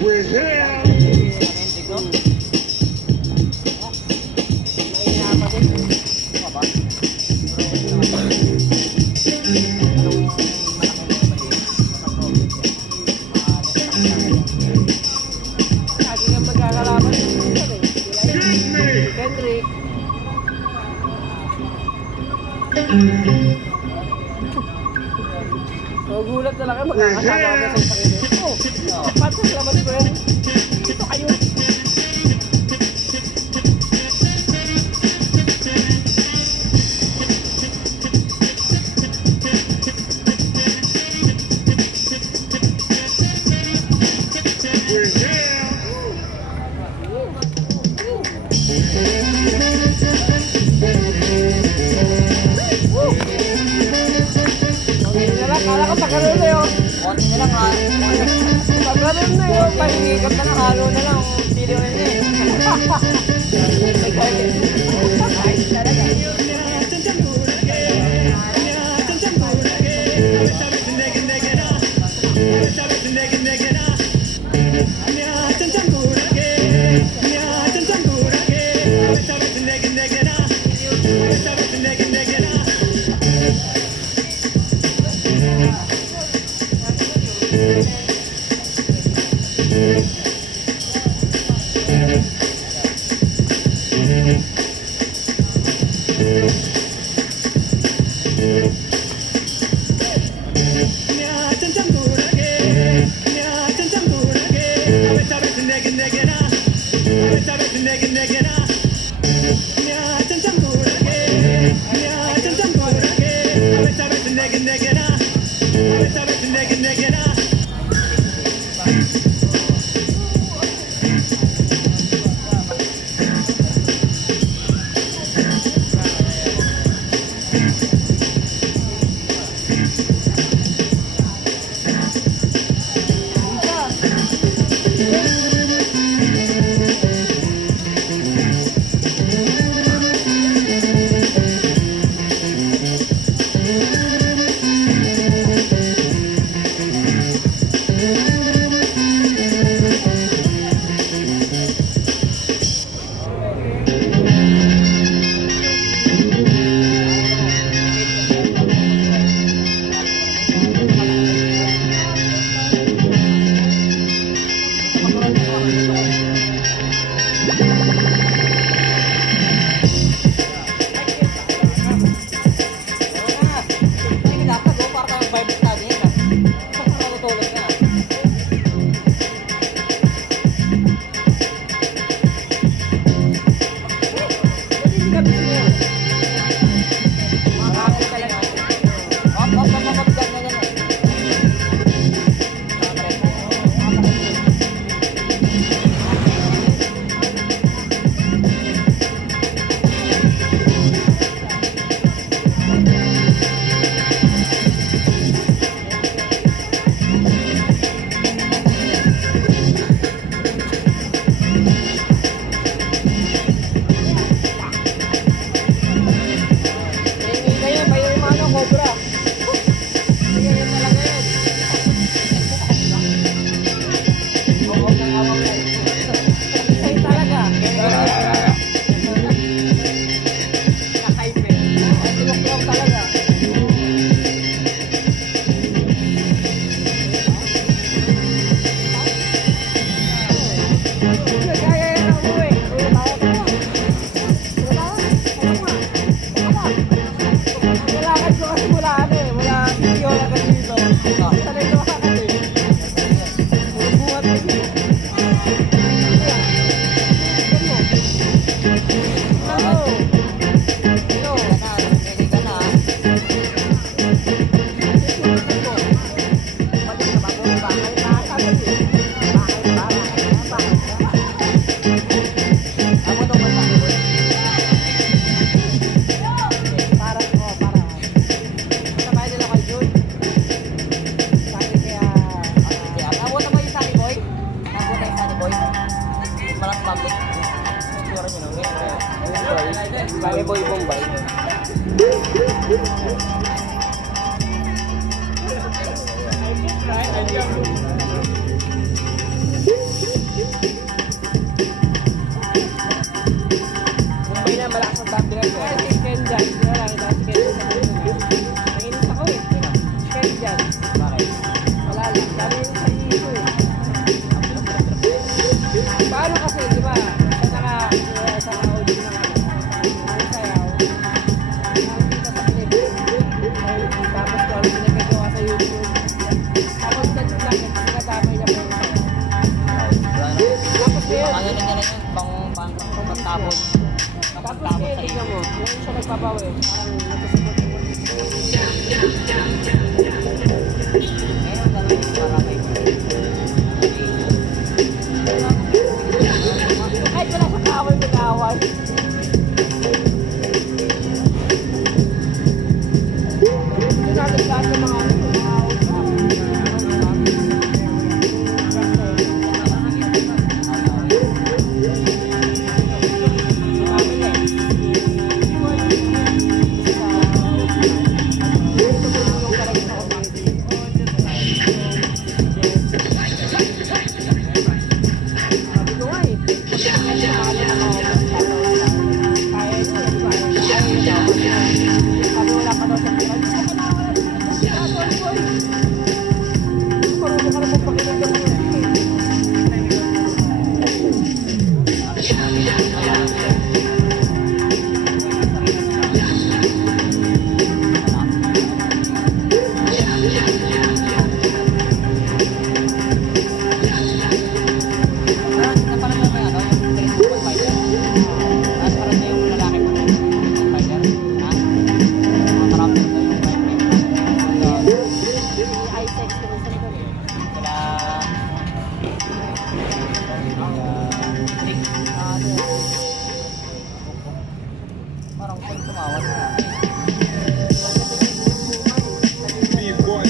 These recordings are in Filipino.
We're here. Gulat na lang kayo, magkakasama kami sa isang ito. Oh, patas naman ko yan. Dito kayo. Kala ko pagkaroon na yun. Konti na lang ha. Pagkaroon na yun. Pahihigap na lang, halo na lang. Pili mo na eh. Ayos talaga. Mumbai na, malakas ang background ko. Ay, si Ken dyan. Wala, nakita si Ken sa puso na. Nanginis ako eh. Ken dyan. Bakit? Wala lang. Sabi yun sa iyo eh. Paano kasi, di ba? Sa audio ng sayaw. Nakikita sa clip. Tapos kung ano pinagagawa sa YouTube. Tapos nagdamay niya pa yung sayaw. Tapos yun. Ano niya rin yun? Pangtapos. Tapos Pangtapos kaya sa iyo. tignan mo, ngayon siya nagpapawi. Parang nagsasagot. Meron talaga yung maramay. Kahit wala sa kaaway, mag-aaway. Ito natin lahat ng mga Parang kung tumawag na. Big boy.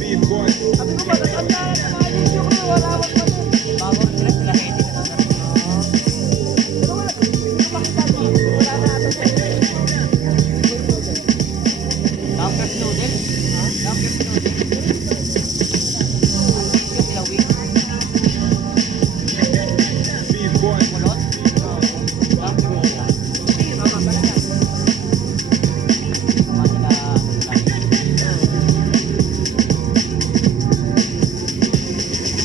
Big boy. Big boy. Power trip, lahiti na lang. Dumpers noodle? Dumpers noodle? Ang video bilawin. Big boy. Kulot? Dumpers noodle. Sama sila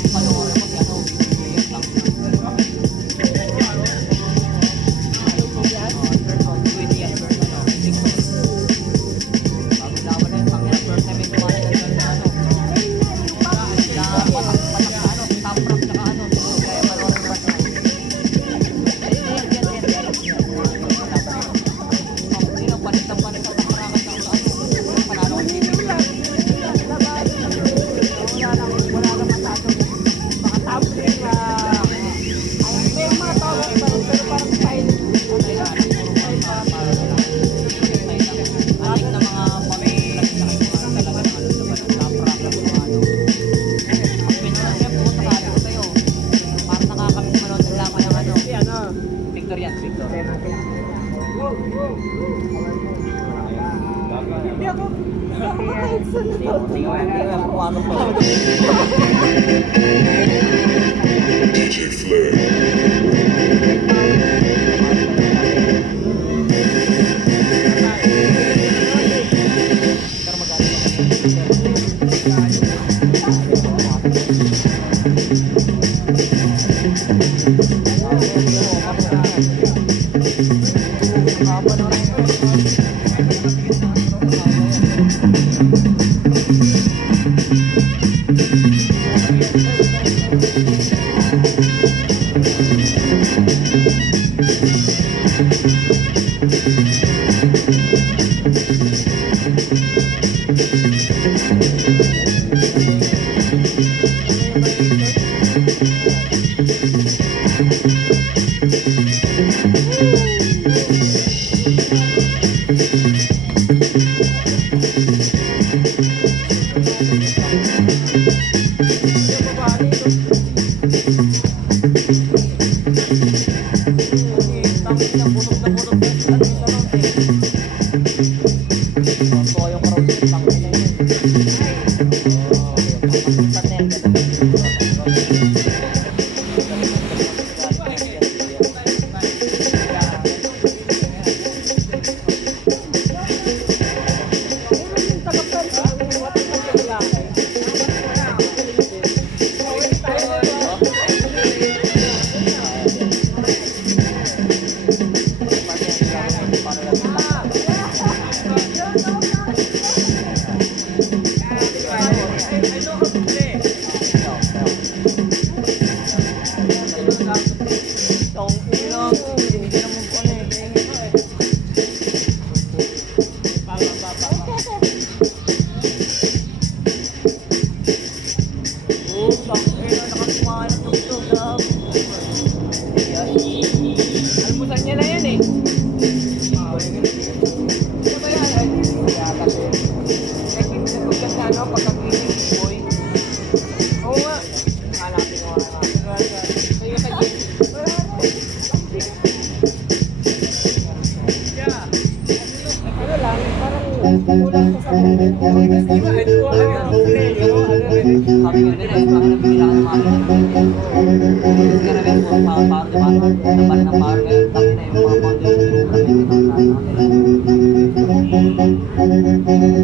panoorin mo si ano, bibigyan lang. Turn on, 20 years turn on, TikTok. Bago laban na yun, pangina, first time yung tumahin ng turn na ano. Sila patak na ano, top rock tsaka ano, kaya panoorin mo ito. Sino, palit ang kaparakan sa ano, panalo ko TV. Aling na mga pamilya sa kayo mga talaga ng ano sa top rock na mga ano. Pag pinunod niya, pumunta ka ano sa'yo. Parang nakakamiss manood ng laman ng ano. Victor yan, Victor. Sige, kuha ka pa. DJ Flair. Pero magkano Totoo yung crossfit pang ina yun. yung taga-pransa, yung watak na lalaki. Almusal niya lang yan eh. Ano ba yan? Kaya kasi, nagpipinagod ka sa ano, pagkagiling, boy. Oo nga. Hanapin ko nga. Sa'yo sa gym. Ano lang, parang kulang sa sabi. Sabi ko nila, bakit nagpila ka ng mga karamihan po, power, diba? Balik ng power ngayon, tapos na yung mga pound yung karamihan sa kanila.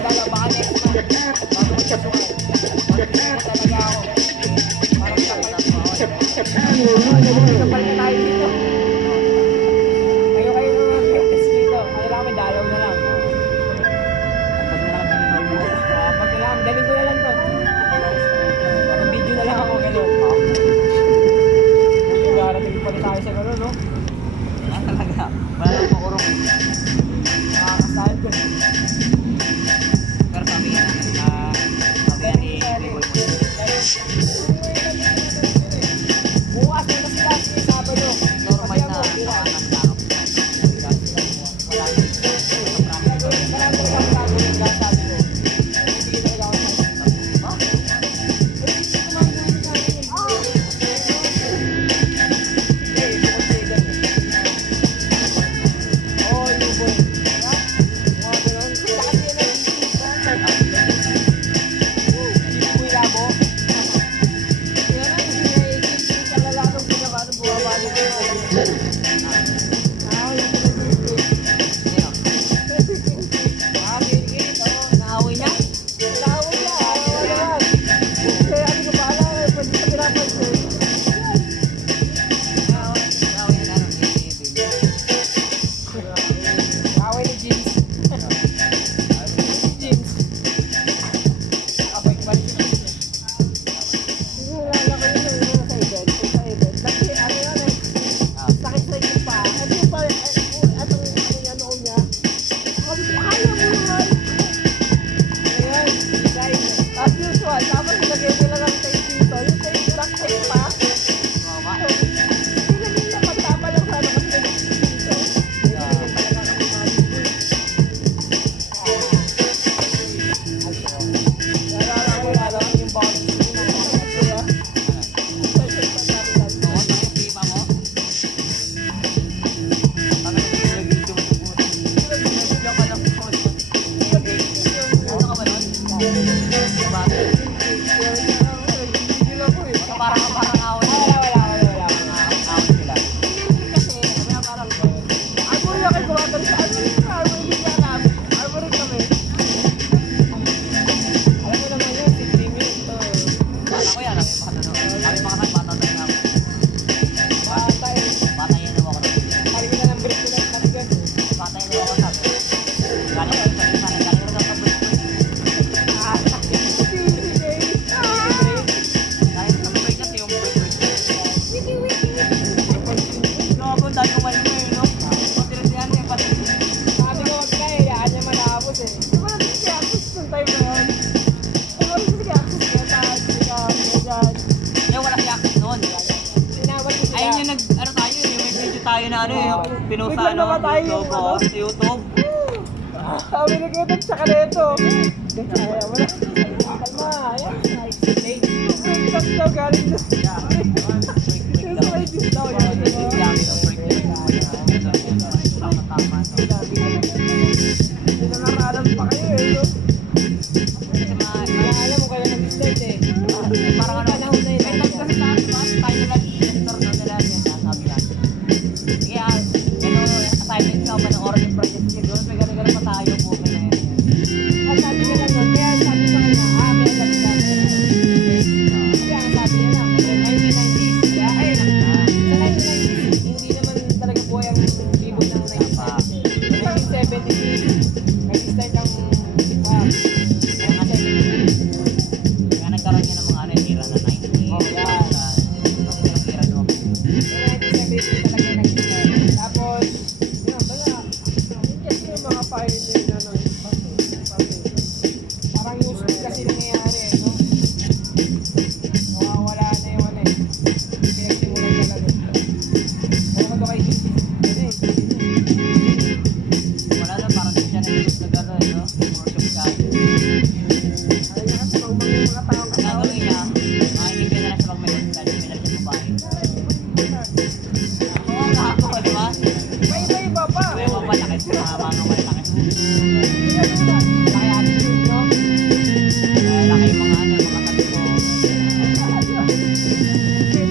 Baka baka next month, bago magpasukan. Mag-iingat talaga ako. Parang kapal na tayo dito. Kayo na practice dito. Ano lang kami, dalaw na lang. Pag kailangan, galing ko na lang to. Video na lang ako gano'n. Darating pa rin tayo sa gano'n, no? Talaga. Wala lang makurong. Nakakasahal ko. Pero sabi yan ni B-Boy. Bukas na sila sa Sabado. Normal na nakakas lang. Wala na. Marami talaga ang sabi ng sabi ko. Hindi talaga ako sabi. Naaway niya? Naaway niya gano'n ni B-Boy. Away ni James. James. Abay ko balik sa James. Wala ko yun sa event. Sa event. Dati ano yun eh. Sakit sa iyo pa. Ano yung pa, atong ano niya. Sabi ko, kaya mo naman. Ayan, guys. As usual, tapos nilagay mo lang ang tape dito. Yung tape, black tape pa. Mama. Hindi na pagtapa lang sa ano kasi nag-tape dito. Hindi na talaga kami mabibig. Nalala ko yung bounce. Kaya, special pa sabi lang. Oo, tayo, pipa mo. Sabi na nilagay mo sa puso. Nilagay ka lang po. Ano ka ba nun? Diba? Parang away. Wala. Away sila. Kasi, parang, arbor na kayo gumagano sa arbor hindi niya alam. Arbor rin kami. Alam mo naman yun, 15 minutes to. Bata ko yan. Kami mga bata na nga. Bata eh. Bata yan na ako. Kali ko na ng break ko na matigas. Bata yan na ako sabi. Galing ko sa sana. Galing ko sa break. Galing ko sa break kasi yung break. Grabe, ang dami kumain mo no? Pagkirasihan niya pati. Sabi ko, wag kaya, hayaan niya malapos eh. Diba natin si Axis nung time na yun? Diba natin si Axis kaya tayo, dyan. Eh, wala si Axis noon. Tinawag ko sila. Ayun yung ano tayo, yung may video tayo na ano yung pinusa Biglang ano, namatay yung YouTube, ano. sa YouTube. Sabi ni Kuya, tsaka neto. Kaya wala. Kalma, ayan. Explain. Break up daw galing na. Break Yung daw. sa may dis daw yun. Break gamit ang break. Tama. Hindi na nakaalam pa kayo eh. No? Kasi Kaya alam mo kayo nag-start eh. parang ano, Panahon na yun. may tag kasi tayo, diba? Tayo nila, investor na nila yan, sabi yan. Kaya, assignment ka pa ng origin project niya doon, may gano'n pa tayo po. Ang sabi nila nun, kaya sabi sa kanya, may alam na. Kaya ang sabi nila, 1990s. Kaya ayun, sa 1990s, hindi naman talaga buhay ang libon ng 1970s. Nag-start ang Kaya nagkaroon niya ng mga ano, era na 90s. Oh, yeah. Era no. 1970s talaga nag-start. Tapos, yun, bala, yun kasi yung mga pioneer na ng parang usap kasi nangyayari, no? Wala na yung ano eh. Pinagsimulan talaga. Kaya ko kay Gigi. Ano eh, Wala na, parang di siya nag-use na gano'n, no? Workshop siya. Alam niya kasi pang mga tao Ang gagawin niya, makinig ka na lang sa pag may hospital, may nalang siya babae. Oo, nakakawa, di ba? may iba pa. May mapalaki, mga malaki. Kaya attitude, no? Laki yung mga ano, mga sabi ko.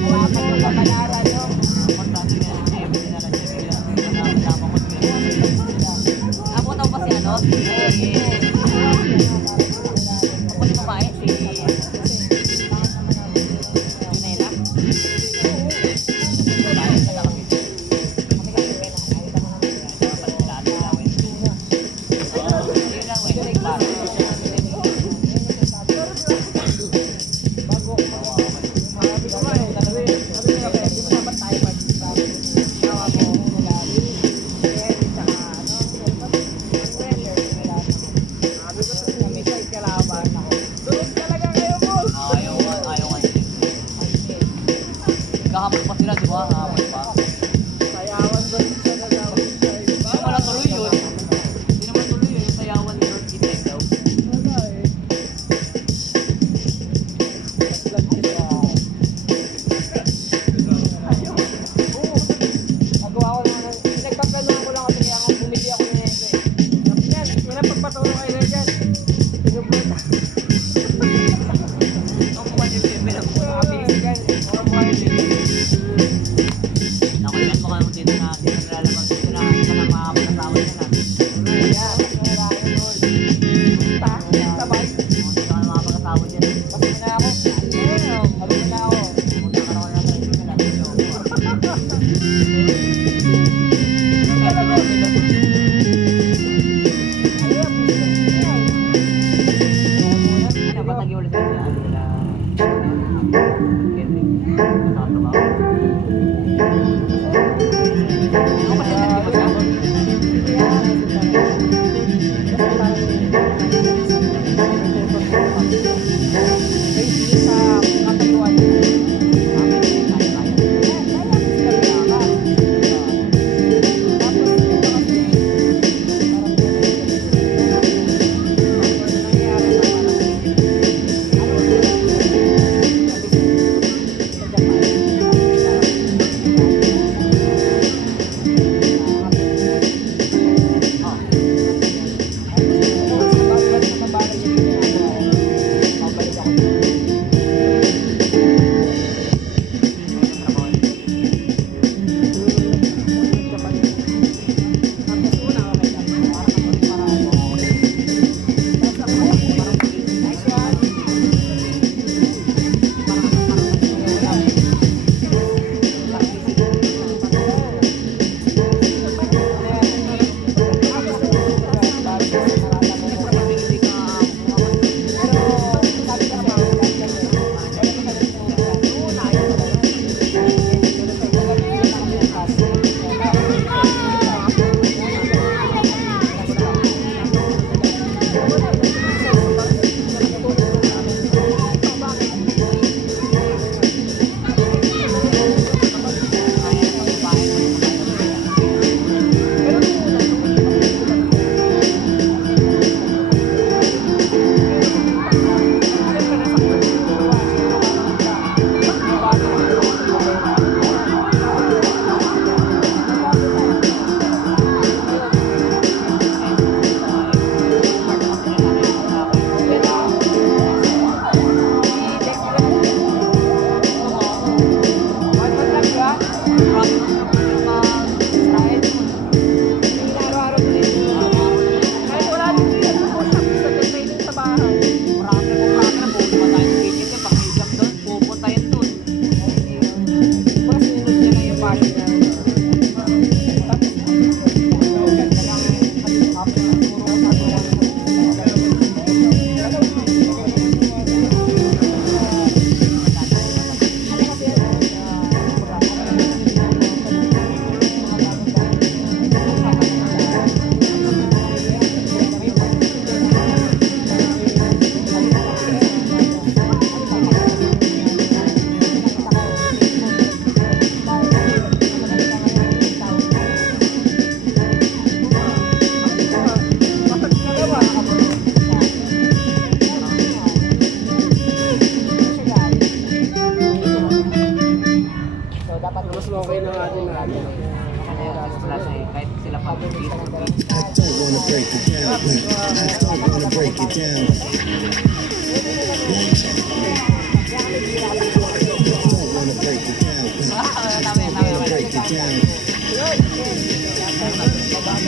Wala pa yung kapalaran, no? Importante nga, every na lang siya. Kaya, wala ko Abot ako pa si ano? Ako si babae, si Junela. Babae, sa nakapit. Kahamon pa sila, di ba? Kahamon pa. Hindi naman tuloy yun. Hindi naman tuloy yun. Yung sayawan ni Lord Kiteng daw. Nagawa ko naman, nagpaplanuhan ko lang kasi kaya ako bumili ako ng ito eh. Sabi yan, hirap pagpatulong kayo na dyan. Pinuplot. Ang buwan yung bilang po. Nakabisigan, mga mukha yun eh. Nakulitan mo kayo dito na nilalabas dito na isa ng mga pagkasawa niya na. Ayan, wala yun doon. Punta, sabay. Isa ng mga pagkasawa niya. Basta na ako. Ayun, sabi na ako. Magkakaroon na tayo dito na. Ayun, ayan. Ano ba tagi ulit nila? Ano nila? Kendrick. Nakatabaw. Ako pa siya nag-ibot na. okay na natin na ano. Kahit sila pa I don't wanna break it down. I don't wanna break it down. Don't wanna break it down. tama yan, tama yan. Break it down.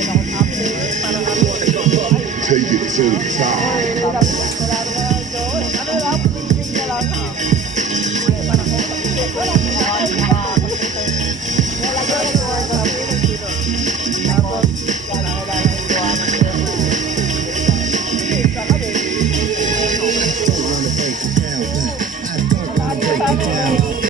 update, para update. Take it to the top. Ay, wala